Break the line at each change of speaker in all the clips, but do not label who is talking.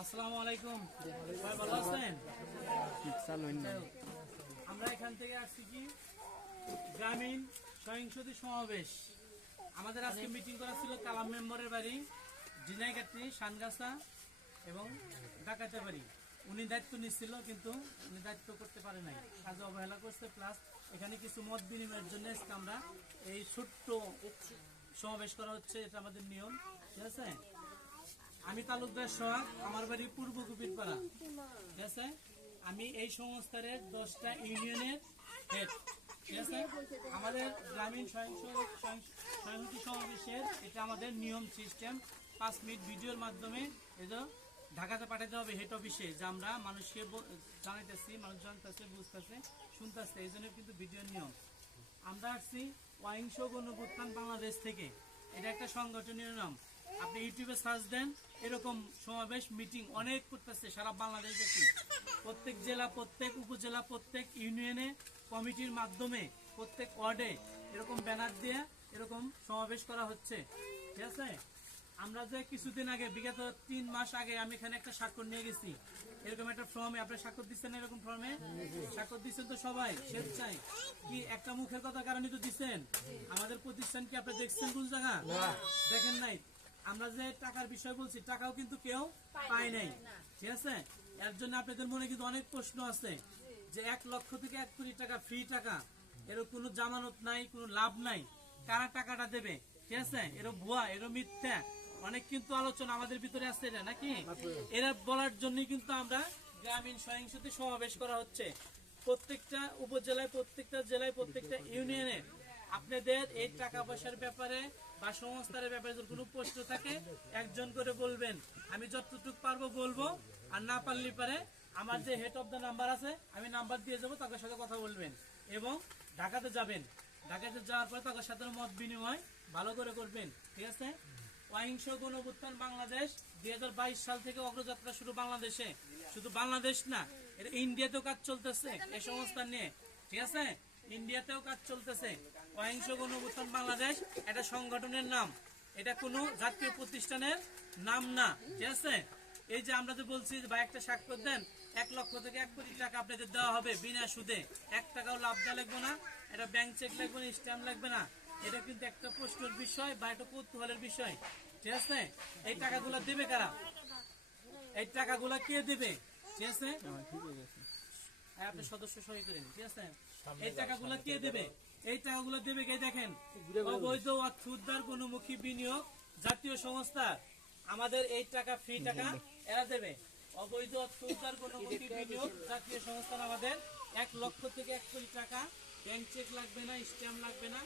আসসালামু আলাইকুম। ভালো আছেন? আমরা এখান থেকে আসছি কি? গ্রামীণ সহিংসতি সমাবেশ। আমাদের আজকে মিটিং করা ছিল কালাম মেম্বারের বাড়ি জিনাইকাটি সানগাছা এবং ডাকাতে বাড়ি। উনি দায়িত্ব নিচ্ছিল, কিন্তু উনি দায়িত্ব করতে পারে নাই। কাজে অবহেলা করছে প্লাস এখানে কিছু মত বিনিময়ের জন্য আজকে আমরা এই ছোট্ট সমাবেশ করা হচ্ছে, এটা আমাদের নিয়ম। ঠিক আছে? আমি তালুকদার সোহাগ, আমার বাড়ি পূর্ব গুপিরপাড়া ঠিক আছে? আমি এই সংস্থার দশটা ইউনিয়নের হেড ঠিক আছে? আমাদের গ্রামীণ স্বয়ং স্বয়ংসী সমাবেশের এটা আমাদের নিয়ম সিস্টেম পাঁচ মিনিট ভিডিওর মাধ্যমে এটা ঢাকাতে পাঠাতে হবে হেড অফিসে যে আমরা মানুষকে জানাইতেছি, মানুষ জানতেছে, বুঝতেছে, শুনতেছে, এই জন্য কিন্তু ভিডিওর নিয়ম। আমরা আসছি অহিংস গণভুত্থান বাংলাদেশ থেকে। এটা একটা সংগঠনীয় নাম আপনি ইউটিউবে সার্চ দেন, এরকম সমাবেশ মিটিং অনেক করতেছে সারা বাংলাদেশ দেখি। প্রত্যেক জেলা, প্রত্যেক উপজেলা, প্রত্যেক ইউনিয়নে কমিটির মাধ্যমে, প্রত্যেক ওয়ার্ডে এরকম ব্যানার দিয়ে এরকম সমাবেশ করা হচ্ছে। ঠিক আছে? আমরা যে কিছুদিন আগে বিগত তিন মাস আগে আমি এখানে একটা স্বাক্ষর নিয়ে গেছি। এরকম একটা ফর্মে আপনি স্বাক্ষর দিচ্ছেন এরকম ফর্মে স্বাক্ষর দিচ্ছেন তো সবাই স্বেচ্ছায়। কি একটা মুখের কথা কারণে তো দিচ্ছেন? আমাদের প্রতিষ্ঠান কি আপনি দেখছেন কোন জায়গা? দেখেন নাই। আমরা যে টাকার বিষয় বলছি টাকাও কিন্তু কেউ পায় নাই। ঠিক আছে? এর জন্য আপনাদের মনে কিন্তু অনেক প্রশ্ন আছে যে এক লক্ষ থেকে এক কোটি টাকা ফ্রি টাকা এর কোনো জামানত নাই কোনো লাভ নাই। কারা টাকাটা দেবে? ঠিক আছে? এরও ভুয়া এরও মিথ্যা। অনেক কিন্তু আলোচনা আমাদের ভিতরে আছে এটা নাকি? এরা বলার জন্যই কিন্তু আমরা গ্রামীণ সহিংসতি সমাবেশ করা হচ্ছে। প্রত্যেকটা উপজেলায়, প্রত্যেকটা জেলায়, প্রত্যেকটা ইউনিয়নে আপনাদের এই টাকা পয়সার ব্যাপারে বা সংস্থার ব্যাপারে যদি কোনো প্রশ্ন থাকে, একজন করে বলবেন। আমি যতটুকু পারব বলব, আর না পারলে পারে আমার যে হেড অফ দ্য নাম্বার আছে, আমি নাম্বার দিয়ে যাব, তাদের সাথে কথা বলবেন। এবং ঢাকাতে যাবেন। ঢাকাতে যাওয়ার পরে তাদের সাথে মত বিনিময় ভালো করে করবেন। ঠিক আছে? অহিংস গণভুত্থান বাংলাদেশ দুই সাল থেকে অগ্রযাত্রা শুরু বাংলাদেশে। শুধু বাংলাদেশ না, এটা ইন্ডিয়াতেও কাজ চলতেছে এই সংস্থা নিয়ে। ঠিক আছে? ইন্ডিয়াতেও কাজ চলতেছে। অহিংস গণভুত্থান বাংলাদেশ, এটা সংগঠনের নাম। এটা কোনো জাতীয় প্রতিষ্ঠানের নাম না। ঠিক আছে? এই যে আমরা যে বলছি ভাই, একটা স্বাক্ষর দেন, এক লক্ষ থেকে এক কোটি টাকা আপনাদের দেওয়া হবে বিনা সুদে। এক টাকাও লাভ দেওয়া লাগবে না এটা ব্যাংক চেক লাগবে না স্ট্যাম্প লাগবে না। এটা কিন্তু একটা প্রশ্নের বিষয় বা একটা কৌতূহলের বিষয়। ঠিক আছে? এই টাকাগুলো দেবে কারা? এই টাকাগুলো কে দেবে? ঠিক আছে? আপনি সদস্য সই করেন ঠিক আছে? এই টাকাগুলো কে দেবে? এই টাকাগুলো দেবে কে দেখেন? অবৈধ অর্থ উদ্ধার কোনমুখী বিনিয়োগ জাতীয় সংস্থা। আমাদের এই টাকা ফ্রি টাকা এরা দেবে। অবৈধ অর্থ উদ্ধার কোনমুখী বিনিয়োগ জাতীয় সংস্থান আমাদের এক লক্ষ থেকে এক কোটি টাকা। ব্যাংক চেক লাগবে না স্ট্যাম্প লাগবে না।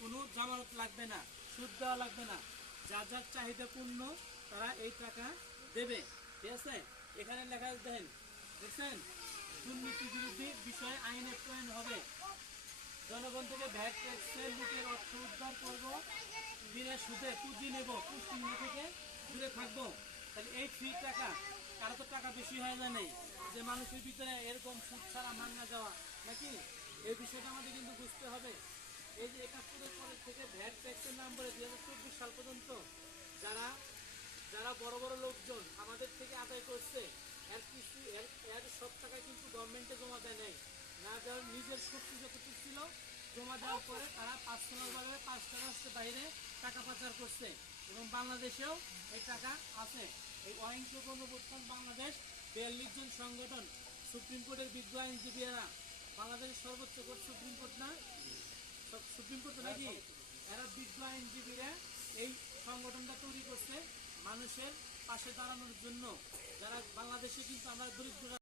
কোনো জামানত লাগবে না, সুদ দেওয়া লাগবে না। যার যার চাহিদা পূর্ণ, তারা এই টাকা দেবে। ঠিক আছে? এখানে লেখা দেখেন, দেখছেন? দুর্নীতি বিরোধী বিষয়ে আইন প্রণয়ন হবে। জনগণ থেকে ভ্যাট ট্যাক্সের লুটের অর্থ উদ্ধার করব। বিনা সুদে পুঁজি নেব পুষ্টিহীন থেকে দূরে থাকব। তাহলে এই ফ্রি টাকা কারও তো টাকা বেশি হয়ে যায় নেই যে মানুষের ভিতরে এরকম সুদ ছাড়া মান্না যাওয়া, নাকি? এই বিষয়টা আমাদের কিন্তু এই যে একাত্তরের পরের থেকে ভ্যাট ট্যাক্সের নাম বলে দুই হাজার চব্বিশ সাল পর্যন্ত যারা যারা বড় বড় লোকজন আমাদের থেকে আদায় করছে, এর কিছু, এর সব টাকা কিন্তু গভর্নমেন্টে জমা দেয় নাই। না দেওয়ার নিজের শক্তি যতটুকু ছিল, জমা দেওয়ার পরে তারা পার্সোনাল ভাবে পাঁচটা রাষ্ট্রের বাইরে টাকা পাচার করছে। এবং বাংলাদেশেও এই টাকা আছে। এই অহিংস গণপ্রস্থান বাংলাদেশ বিয়াল্লিশ জন সংগঠন, সুপ্রিম কোর্টের বিজ্ঞ আইনজীবীরা। বাংলাদেশের সর্বোচ্চ কোর্ট সুপ্রিম কোর্ট না? সুপ্রিম কোর্টে নাকি এরা বিজ্ঞ আইনজীবীরা এই সংগঠনটা তৈরি করছে মানুষের পাশে দাঁড়ানোর জন্য। যারা বাংলাদেশে কিন্তু আমরা দরিদ্র